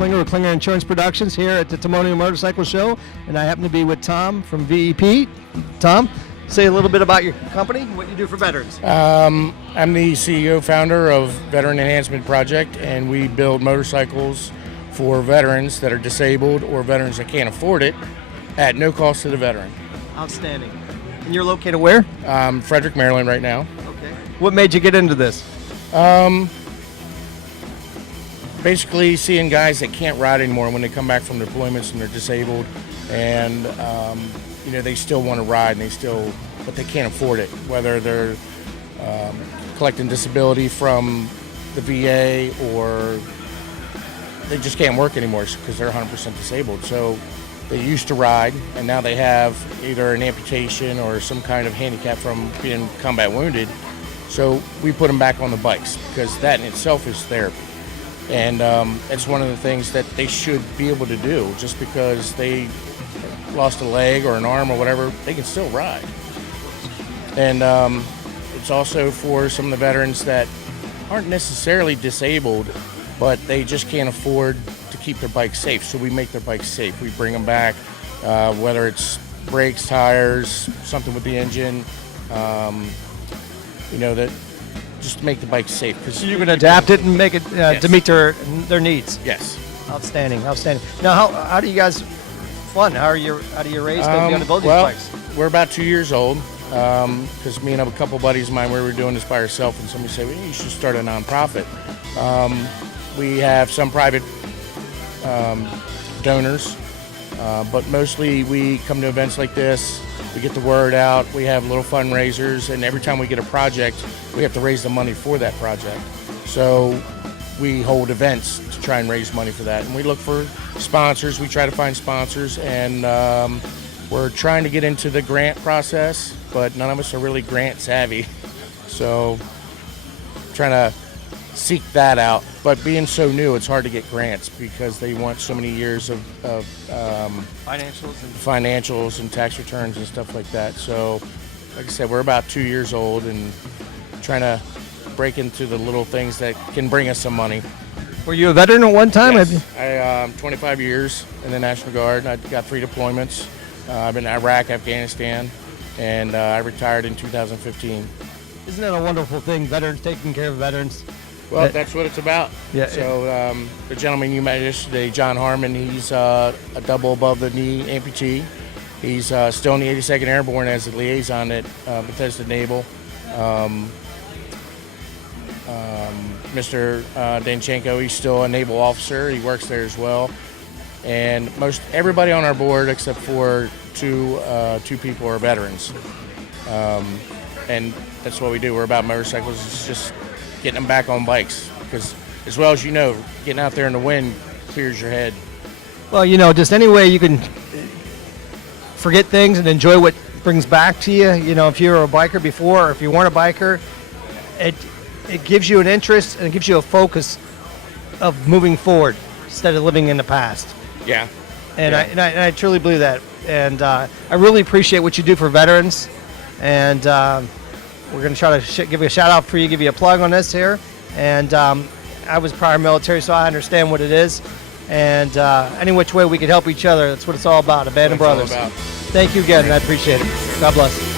Klinger with Klinger Insurance Productions here at the Timonium Motorcycle Show, and I happen to be with Tom from V.E.P. Tom, say a little bit about your company, what you do for veterans. I'm the CEO founder of Veteran Enhancement Project, and we build motorcycles for veterans that are disabled or veterans that can't afford it at no cost to the veteran. Outstanding. And you're located where? Frederick, Maryland right now. Okay. What made you get into this? Basically seeing guys that can't ride anymore when they come back from deployments and they're disabled, and they still want to ride and but they can't afford it, whether they're collecting disability from the VA or they just can't work anymore because they're 100% disabled. So they used to ride, and now they have either an amputation or some kind of handicap from being combat wounded. So we put them back on the bikes because that in itself is therapy. And it's one of the things that they should be able to do. Just because they lost a leg or an arm or whatever, they can still ride. And it's also for some of the veterans that aren't necessarily disabled, but they just can't afford to keep their bike safe. So we make their bikes safe. We bring them back, whether it's brakes, tires, something with the engine, that just to make the bike safe. So you can adapt it and make it yes. to meet their needs. Yes. Outstanding. Now, how do you guys fund? How do you raise to build these bikes? We're about 2 years old because me and a couple buddies of mine, we were doing this by ourselves, and somebody said, well, you should start a nonprofit. We have some private donors, but mostly we come to events like this. We get the word out, we have little fundraisers, and every time we get a project, we have to raise the money for that project. So we hold events to try and raise money for that. And we look for sponsors, we try to find sponsors, and we're trying to get into the grant process, but none of us are really grant savvy. So trying to seek that out. But being so new, it's hard to get grants because they want so many years of financials and tax returns and stuff like that. So, like I said, we're about 2 years old and trying to break into the little things that can bring us some money. Were you a veteran at one time? Yes. I 25 years in the National Guard. I got 3 deployments. I've been in Iraq, Afghanistan, and I retired in 2015. Isn't that a wonderful thing, veterans taking care of veterans? Well, that's what it's about. Yeah. So the gentleman you met yesterday, John Harmon, he's a double above the knee amputee. He's still in the 82nd Airborne as a liaison at Bethesda Naval. Mr. Danchenko, he's still a naval officer. He works there as well. And most everybody on our board, except for two people, are veterans. And that's what we do. We're about motorcycles. It's just getting them back on bikes, because as well as you know, getting out there in the wind clears your head. Well, just any way you can forget things and enjoy what brings back to you. If you were a biker before, or if you weren't a biker, it gives you an interest and it gives you a focus of moving forward instead of living in the past. Yeah. And I truly believe that. And I really appreciate what you do for veterans. And we're going to try to give you a shout out for you, give you a plug on this here. And I was prior military, so I understand what it is. And any which way we could help each other, that's what it's all about, a band of brothers. Thank you again, and I appreciate it. God bless.